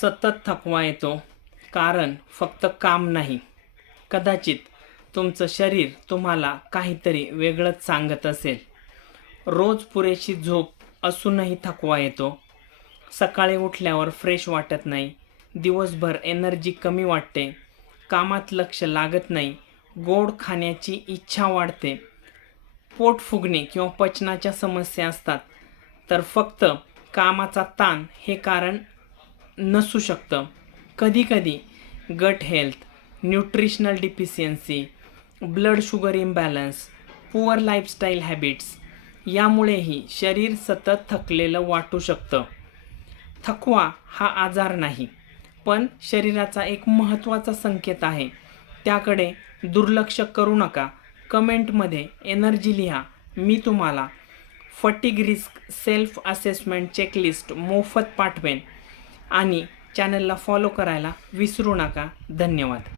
सतत थकवा येतो कारण फक्त काम नाही, कदाचित तुमचं शरीर तुम्हाला काहीतरी वेगळंच सांगत असेल. रोज पुरेशी झोप असूनही थकवा येतो. सकाळी उठल्यावर फ्रेश वाटत नाही. दिवसभर एनर्जी कमी वाटते. कामात लक्ष लागत नाही. गोड खाण्याची इच्छा वाढते. पोट फुगणे किंवा पचनाच्या समस्या असतात. तर फक्त कामाचा ताण हे कारण नसू शकतं. कधीकधी gut health, nutritional deficiency, blood sugar imbalance, poor lifestyle habits यामुळेही शरीर सतत थकलेलं वाटू शकतं. थकवा हा आजार नाही, पण शरीराचा एक महत्त्वाचा संकेत आहे. त्याकडे दुर्लक्ष करू नका. कमेंटमध्ये एनर्जी लिहा. मी तुम्हाला fatigue risk self assessment checklist मोफत पाठवेन आणि चॅनलला फॉलो करायला विसरू नका. धन्यवाद.